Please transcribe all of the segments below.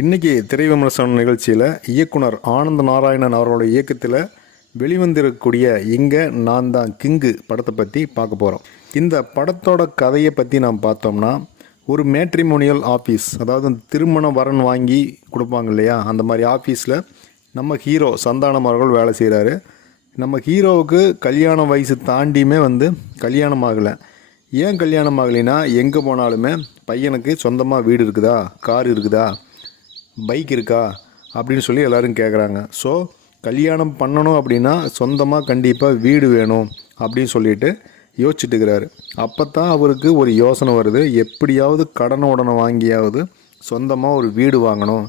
இன்றைக்கி திரை விமர்சன நிகழ்ச்சியில் இயக்குனர் ஆனந்த நாராயணன் அவரோட இயக்கத்தில் வெளிவந்திருக்கக்கூடிய இங்கே நான் தான் கிங்கு படத்தை பற்றி பார்க்க போகிறோம். இந்த படத்தோட கதையை பற்றி நாம் பார்த்தோம்னா, ஒரு மேட்ரிமோனியல் ஆஃபீஸ், அதாவது திருமண வரன் வாங்கி கொடுப்பாங்க இல்லையா, அந்த மாதிரி ஆஃபீஸில் நம்ம ஹீரோ சந்தானம் அவர்கள் வேலை செய்கிறாரு. நம்ம ஹீரோவுக்கு கல்யாண வயசு தாண்டியுமே கல்யாணம் ஆகலை. ஏன் கல்யாணம் ஆகலைன்னா, எங்கே போனாலுமே பையனுக்கு சொந்தமாக வீடு இருக்குதா, கார் இருக்குதா, பைக் இருக்கா அப்படின்னு சொல்லி எல்லோரும் கேட்குறாங்க. ஸோ கல்யாணம் பண்ணணும் அப்படின்னா சொந்தமாக கண்டிப்பாக வீடு வேணும் அப்படின்னு சொல்லிட்டு யோசிச்சுட்டு இருக்கிறாரு. அப்போ தான் அவருக்கு ஒரு யோசனை வருது, எப்படியாவது கடனை வாங்கியாவது சொந்தமாக ஒரு வீடு வாங்கணும்,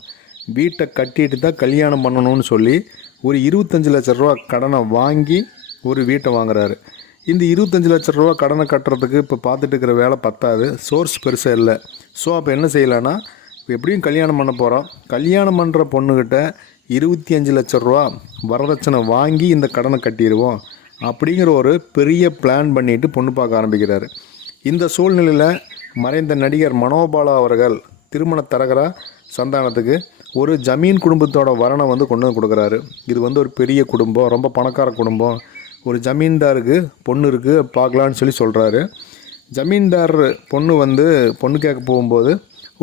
வீட்டை கட்டிட்டு தான் கல்யாணம் பண்ணணும்னு சொல்லி ஒரு 25 லட்ச ரூபா கடனை வாங்கி ஒரு வீட்டை வாங்குறாரு. இந்த 25 லட்ச ரூபா கடனை கட்டுறதுக்கு இப்போ பார்த்துட்டு இருக்கிற வேலை பத்தாது, சோர்ஸ் பெருசாக இல்லை. ஸோ அப்போ என்ன செய்யலான்னா, இப்போ எப்படியும் கல்யாணம் பண்ண போகிறோம், கல்யாணம் பண்ணுற பொண்ணுக்கிட்ட 25 லட்ச ரூபா வரதட்சணை வாங்கி இந்த கடனை கட்டிடுவோம் அப்படிங்கிற ஒரு பெரிய பிளான் பண்ணிவிட்டு பொண்ணு பார்க்க ஆரம்பிக்கிறாரு. இந்த சூழ்நிலையில் மறைந்த நடிகர் மனோபாலா அவர்கள் திருமண தரகரா சந்தானத்துக்கு ஒரு ஜமீன் குடும்பத்தோட வரனை கொண்டு வந்து கொடுக்குறாரு. இது ஒரு பெரிய குடும்பம், ரொம்ப பணக்கார குடும்பம், ஒரு ஜமீன்தாருக்கு பொண்ணு இருக்குது பார்க்கலான்னு சொல்லி சொல்கிறாரு. ஜமீன்தார் பொண்ணு கேட்க போகும்போது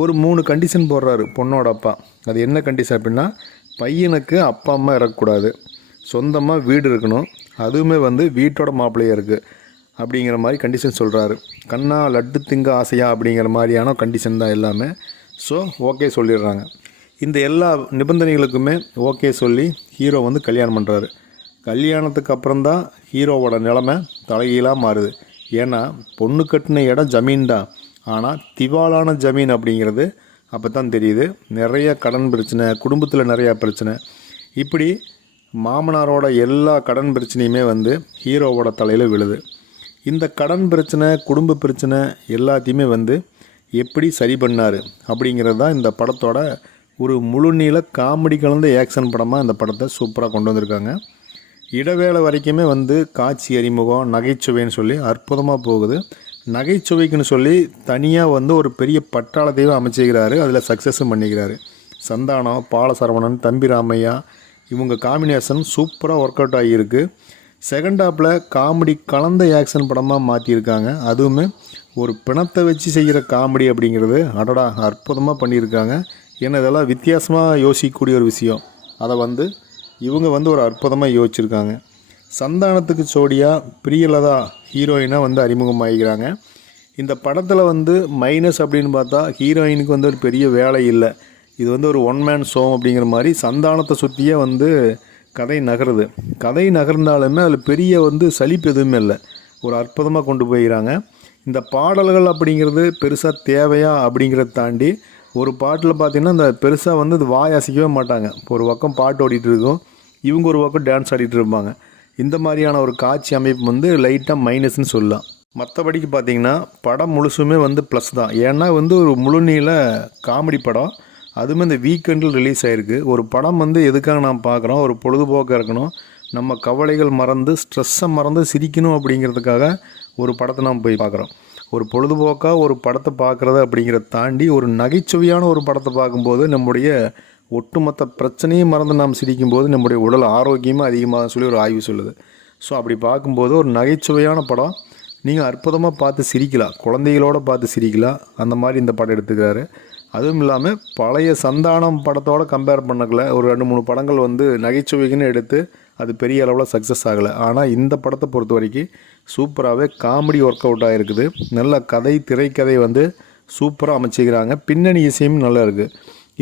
ஒரு 3 கண்டிஷன் போடுறாரு பொண்ணோட அப்பா. அது என்ன கண்டிஷன் அப்படின்னா, பையனுக்கு அப்பா அம்மா இறக்கக்கூடாது, சொந்தமாக வீடு இருக்கணும், அதுவுமே வீட்டோட மாப்பிள்ளையாக இருக்குது அப்படிங்கிற மாதிரி கண்டிஷன் சொல்கிறாரு. கண்ணா லட்டு திங்க ஆசையா அப்படிங்கிற மாதிரியான கண்டிஷன் தான் எல்லாமே. ஸோ ஓகே சொல்லிடுறாங்க. இந்த எல்லா நிபந்தனைகளுக்குமே ஓகே சொல்லி ஹீரோ கல்யாணம் பண்ணுறாரு. கல்யாணத்துக்கு அப்புறம்தான் ஹீரோவோட நிலைமை தலைகீழாக மாறுது. ஏன்னா பொண்ணு கட்டின இடம் ஜமீன் தான், ஆனால் திவாலான ஜமீன் அப்படிங்கிறது அப்போ தான் தெரியுது. நிறைய கடன் பிரச்சனை, குடும்பத்தில் நிறையா பிரச்சனை, இப்படி மாமனாரோட எல்லா கடன் பிரச்சனையுமே ஹீரோவோட தலையில் விழுது. இந்த கடன் பிரச்சனை, குடும்ப பிரச்சனை எல்லாத்தையுமே எப்படி சரி பண்ணார் அப்படிங்கிறது தான் இந்த படத்தோட ஒரு முழுநீள காமெடி கலந்த ஆக்ஷன் படமாக இந்த படத்தை சூப்பராக கொண்டு வந்திருக்காங்க. இடைவேளை வரைக்குமே காட்சி அறிமுகம், நகைச்சுவைன்னு சொல்லி அற்புதமாக போகுது. நகைச்சுவைக்குன்னு சொல்லி தனியாக ஒரு பெரிய பட்டாளத்தையும் அமைச்சிக்கிறாரு, அதில் சக்ஸஸும் பண்ணிக்கிறாரு. சந்தானம், பாலசரவணன், தம்பி ராமையா இவங்க காம்பினேஷன் சூப்பராக ஒர்க் அவுட் ஆகியிருக்கு. செகண்ட் ஹாப்பில் காமெடி கலந்த ஆக்ஷன் படமாக மாற்றியிருக்காங்க. அதுவுமே ஒரு பிணத்தை வச்சு செய்கிற காமெடி அப்படிங்கிறது அடடா அற்புதமாக பண்ணியிருக்காங்க. ஏன்னா இதெல்லாம் வித்தியாசமாக யோசிக்கக்கூடிய ஒரு விஷயம், அதை இவங்க ஒரு அற்புதமாக யோசிச்சிருக்காங்க. சந்தானத்துக்கு ஜோடியாக பிரியலதா ஹீரோயினாக அறிமுகமாகிக்கிறாங்க. இந்த படத்தில் மைனஸ் அப்படின்னு பார்த்தா, ஹீரோயினுக்கு ஒரு பெரிய வேலை இல்லை. இது ஒரு ஒன் மேன் ஷோ அப்படிங்கிற மாதிரி சந்தானத்தை சுற்றியே கதை நகருது. கதை நகர்ந்தாலுமே அதில் பெரிய சலிப்பு எதுவுமே இல்லை, ஒரு அற்புதமாக கொண்டு போயிடறாங்க. இந்த பாடல்கள் அப்படிங்கிறது பெருசாக தேவையா அப்படிங்கிறத தாண்டி, ஒரு பாட்டில் பார்த்திங்கன்னா இந்த பெருசாக இது வாய் அசைக்கவே மாட்டாங்க. இப்போ ஒரு பக்கம் பாட்டு ஓடிட்டு இருக்கும், இவங்க ஒரு பக்கம் டான்ஸ் ஆடிட்டு இருப்பாங்க. இந்த மாதிரியான ஒரு காட்சி அமைப்பு லைட்டாக மைனஸ்ன்னு சொல்லலாம். மற்றபடிக்கு பார்த்திங்கன்னா படம் முழுசுமே ப்ளஸ் தான். ஏன்னா ஒரு முழுநீள காமெடி படம், அதுவுமே இந்த வீக்கெண்டில் ரிலீஸ் ஆகிருக்கு. ஒரு படம் எதுக்காக நாம் பார்க்குறோம், ஒரு பொழுதுபோக்காக இருக்கணும், நம்ம கவலைகள் மறந்து ஸ்ட்ரெஸ்ஸை மறந்து சிரிக்கணும் அப்படிங்கிறதுக்காக ஒரு படத்தை நாம் போய் பார்க்குறோம். ஒரு பொழுதுபோக்காக ஒரு படத்தை பார்க்குறது அப்படிங்கிறத தாண்டி ஒரு நகைச்சுவையான ஒரு படத்தை பார்க்கும்போது நம்முடைய ஒட்டுமொத்த பிரச்சனையும் மறந்து நாம் சிரிக்கும்போது நம்முடைய உடல் ஆரோக்கியமாக அதிகமாக சொல்லி ஒரு ஆய்வு சொல்லுது. ஸோ அப்படி பார்க்கும்போது ஒரு நகைச்சுவையான படம், நீங்கள் அற்புதமாக பார்த்து சிரிக்கலாம், குழந்தைகளோடு பார்த்து சிரிக்கலாம். அந்த மாதிரி இந்த படம் எடுத்துக்கிறாரு. அதுவும் இல்லாமல் பழைய சந்தானம் படத்தோடு கம்பேர் பண்ணக்கல, ஒரு 2-3 படங்கள் நகைச்சுவைக்குன்னு எடுத்து அது பெரிய அளவில் சக்ஸஸ் ஆகலை. ஆனால் இந்த படத்தை பொறுத்த வரைக்கும் சூப்பராகவே காமெடி ஒர்க் அவுட் ஆகிருக்குது. நல்ல கதை, திரைக்கதை சூப்பராக அமைச்சிக்கிறாங்க. பின்னணி இசையும் நல்லா இருக்குது.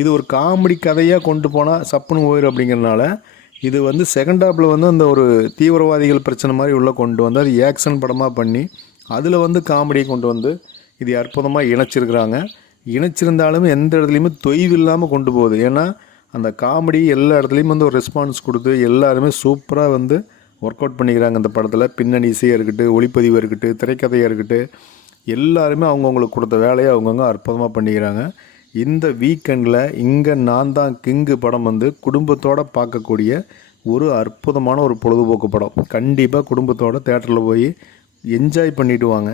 இது ஒரு காமெடி கதையாக கொண்டு போனால் சப்புன்னு போயிடும் அப்படிங்கிறனால இது செகண்ட் ஹாப்பில் அந்த ஒரு தீவிரவாதிகள் பிரச்சனை மாதிரி உள்ளே கொண்டு அது ஆக்ஷன் படமாக பண்ணி அதில் காமெடியை கொண்டு இது அற்புதமாக இணைச்சிருக்கிறாங்க. இணைச்சிருந்தாலும் எந்த இடத்துலையுமே தொய்வு இல்லாமல் கொண்டு போகுது. ஏன்னா அந்த காமெடி எல்லா இடத்துலையும் ஒரு ரெஸ்பான்ஸ் கொடுத்து எல்லாருமே சூப்பராக ஒர்க் அவுட் பண்ணிக்கிறாங்க இந்த படத்தில். பின்னணி இசையாக இருக்கட்டும், ஒளிப்பதிவு இருக்கட்டும், திரைக்கதையாக இருக்கட்டும், எல்லாருமே அவங்கவுங்களுக்கு கொடுத்த வேலையை அவங்கவுங்க அற்புதமாக பண்ணிக்கிறாங்க. இந்த வீக்கெண்டில் இங்கே நான் தான் கிங்கு படம் குடும்பத்தோடு பார்க்கக்கூடிய ஒரு அற்புதமான ஒரு பொழுதுபோக்கு படம். கண்டிப்பாக குடும்பத்தோடு தேட்டரில் போய் என்ஜாய் பண்ணிவிட்டு வாங்க.